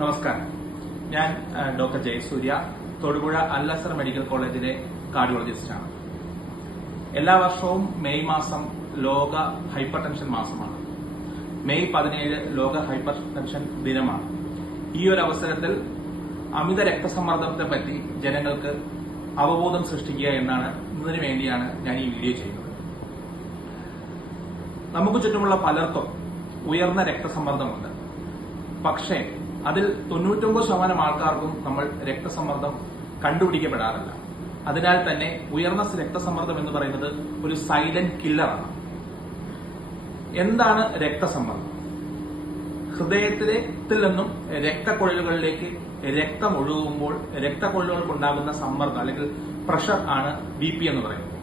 നമസ്കാരം. ഞാൻ doctor Jayasurya, Thodupuzha Al-Azhar medical കോളേജിലെ കാർഡിയോളജിസ്റ്റാണ്. എല്ലാ വർഷവും മെയ് മാസം ലോക ഹൈപ്പർ ടെൻഷൻ മാസമാണ്. മെയ് 17 ലോക ഹൈപ്പർ ടെൻഷൻ ദിനമാണ്. ഈ ഒരു അവസരത്തിൽ അമിത രക്തസമ്മർദ്ദത്തെ പറ്റി ജനങ്ങൾക്ക് അവബോധം സൃഷ്ടിക്കുക എന്നതിനു വേണ്ടിയാണ് ഞാൻ ഈ വീഡിയോ ചെയ്യുന്നത്. നമുക്ക് ചുറ്റുമുള്ള പലർക്കും ഉയർന്ന രക്തസമ്മർദ്ദമുണ്ട്. പക്ഷേ അതിൽ 99% ആൾക്കാർക്കും നമ്മൾ രക്തസമ്മർദ്ദം കണ്ടുപിടിക്കപ്പെടാറില്ല. അതിനാൽ തന്നെ ഉയർന്ന രക്തസമ്മർദ്ദം എന്ന് പറയുന്നത് ഒരു സൈലന്റ് കില്ലറാണ്. എന്താണ് രക്തസമ്മർദ്ദം? ഹൃദയത്തിൽ നിന്നും രക്തക്കൊഴലുകളിലേക്ക് രക്തം ഒഴുകുമ്പോൾ രക്തക്കൊഴലുകൾക്കുണ്ടാകുന്ന സമ്മർദ്ദം അല്ലെങ്കിൽ പ്രഷർ ആണ് BP എന്ന് പറയുന്നത്.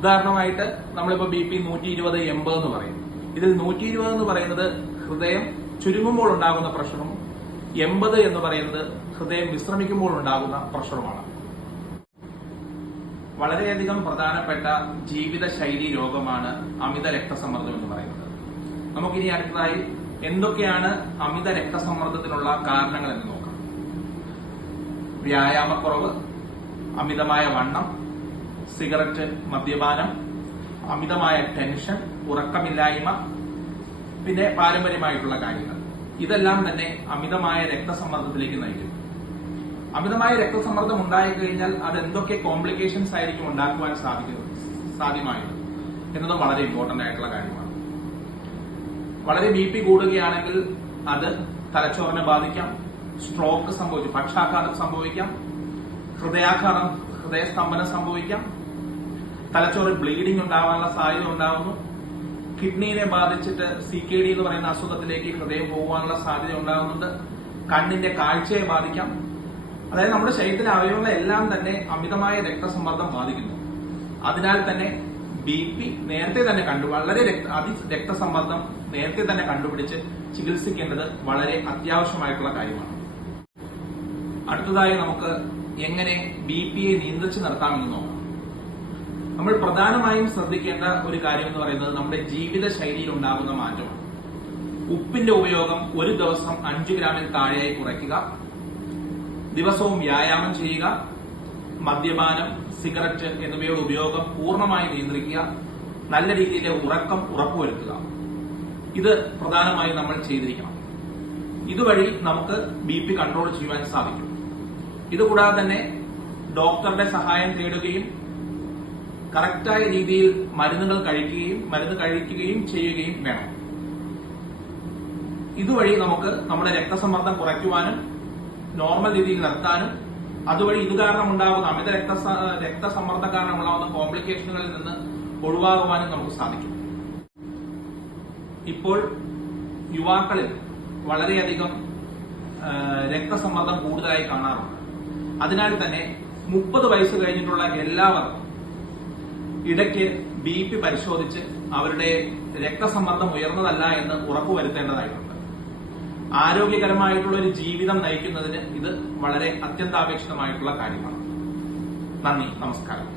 ഉദാഹരണമായിട്ട് നമ്മളിപ്പോ BP 120/80 എന്ന് പറയും. ഇതിൽ 120 എന്ന് പറയുന്നത് ഹൃദയം ചുരുങ്ങുമ്പോൾ ഉണ്ടാകുന്ന പ്രഷറും 80 എന്ന് പറയുന്നത് ഹൃദയം വിശ്രമിക്കുമ്പോൾ ഉണ്ടാകുന്ന പ്രഷറുമാണ്. വളരെയധികം പ്രധാനപ്പെട്ട ജീവിതശൈലി രോഗമാണ് അമിത രക്തസമ്മർദ്ദം എന്ന് പറയുന്നത്. നമുക്കിനി അടുത്തതായി എന്തൊക്കെയാണ് അമിത രക്തസമ്മർദ്ദത്തിനുള്ള കാരണങ്ങൾ എന്ന് നോക്കാം. വ്യായാമക്കുറവ്, അമിതമായ വണ്ണം, സിഗരറ്റ്, മദ്യപാനം, അമിതമായ ടെൻഷൻ, ഉറക്കമില്ലായ്മ, പിന്നെ പാരമ്പര്യമായിട്ടുള്ള കാര്യങ്ങൾ. ഇതെല്ലാം തന്നെ അമിതമായ രക്തസമ്മർദ്ദത്തിലേക്ക് നയിക്കും. അമിതമായ രക്തസമ്മർദ്ദം ഉണ്ടായിക്കഴിഞ്ഞാൽ അത് എന്തൊക്കെ കോംപ്ലിക്കേഷൻസ് ആയിരിക്കും ഉണ്ടാക്കുവാൻ സാധ്യമായത് എന്നതും വളരെ ഇമ്പോർട്ടന്റ് ആയിട്ടുള്ള കാര്യമാണ്. വളരെ BP കൂടുകയാണെങ്കിൽ അത് തലച്ചോറിനെ ബാധിക്കാം, സ്ട്രോക്ക് സംഭവിക്കും, പക്ഷാഘാതം സംഭവിക്കാം, ഹൃദയസ്തംഭനം സംഭവിക്കാം, തലച്ചോറിൽ ബ്ലീഡിംഗ് ഉണ്ടാവാനുള്ള സാധ്യത ഉണ്ടാകുന്നു, കിഡ്നിയെ ബാധിച്ചിട്ട് CKD എന്ന് പറയുന്ന അസുഖത്തിലേക്ക് ഹൃദയം പോകാനുള്ള സാധ്യത ഉണ്ടാകുന്നുണ്ട്, കണ്ണിന്റെ കാഴ്ചയെ ബാധിക്കാം. അതായത് നമ്മുടെ ശരീരത്തിലെ അവയവങ്ങളെല്ലാം തന്നെ അമിതമായ രക്തസമ്മർദ്ദം ബാധിക്കുന്നു. അതിനാൽ തന്നെ BP നേരത്തെ തന്നെ വളരെ രക്തസമ്മർദ്ദം നേരത്തെ തന്നെ കണ്ടുപിടിച്ച് ചികിത്സിക്കേണ്ടത് വളരെ അത്യാവശ്യമായിട്ടുള്ള കാര്യമാണ്. അടുത്തതായി നമുക്ക് എങ്ങനെ BPയെ നിയന്ത്രിച്ചു നിർത്താമെന്ന് നോക്കാം. നമ്മൾ പ്രധാനമായും ശ്രദ്ധിക്കേണ്ട ഒരു കാര്യം എന്ന് പറയുന്നത് നമ്മുടെ ജീവിതശൈലിയിൽ ഉണ്ടാകുന്ന മാറ്റമാണ്. ഉപ്പിന്റെ ഉപയോഗം ഒരു ദിവസം 5 ഗ്രാമിൽ താഴെയായി കുറയ്ക്കുക, ദിവസവും വ്യായാമം ചെയ്യുക, മദ്യപാനം, സിഗരറ്റ് എന്നിവയുടെ ഉപയോഗം പൂർണ്ണമായി നിയന്ത്രിക്കുക, നല്ല രീതിയിലെ ഉറക്കം ഉറപ്പുവരുത്തുക. ഇത് പ്രധാനമായും നമ്മൾ ചെയ്തിരിക്കണം. ഇതുവഴി നമുക്ക് BP കൺട്രോൾ ചെയ്യുവാൻ സാധിക്കും. ഇതുകൂടാതെ തന്നെ ഡോക്ടറുടെ സഹായം തേടുകയും കറക്റ്റായ രീതിയിൽ മരുന്ന് കഴിക്കുകയും ചെയ്യുകയും വേണം. ഇതുവഴി നമുക്ക് നമ്മുടെ രക്തസമ്മർദ്ദം കുറയ്ക്കുവാനും നോർമൽ രീതിയിൽ നിർത്താനും അതുവഴി ഇത് കാരണം ഉണ്ടാകുന്ന അമിത രക്തസമ്മർദ്ദം കാരണം ഉണ്ടാകുന്ന കോംപ്ലിക്കേഷനുകളിൽ നിന്ന് ഒഴിവാകുവാനും നമുക്ക് സാധിക്കും. ഇപ്പോൾ യുവാക്കളിൽ വളരെയധികം രക്തസമ്മർദ്ദം കൂടുതലായി കാണാറുണ്ട്. അതിനാൽ തന്നെ 30 വയസ്സ് കഴിഞ്ഞിട്ടുള്ള എല്ലാവർക്കും ഇടയ്ക്ക് BP പരിശോധിച്ച് അവരുടെ രക്തസമ്മർദ്ദം ഉയർന്നതല്ല എന്ന് ഉറപ്പുവരുത്തേണ്ടതായിട്ടുണ്ട്. ആരോഗ്യകരമായിട്ടുള്ള ഒരു ജീവിതം നയിക്കുന്നതിന് ഇത് വളരെ അത്യന്താപേക്ഷിതമായിട്ടുള്ള കാര്യമാണ്. നന്ദി, നമസ്കാരം.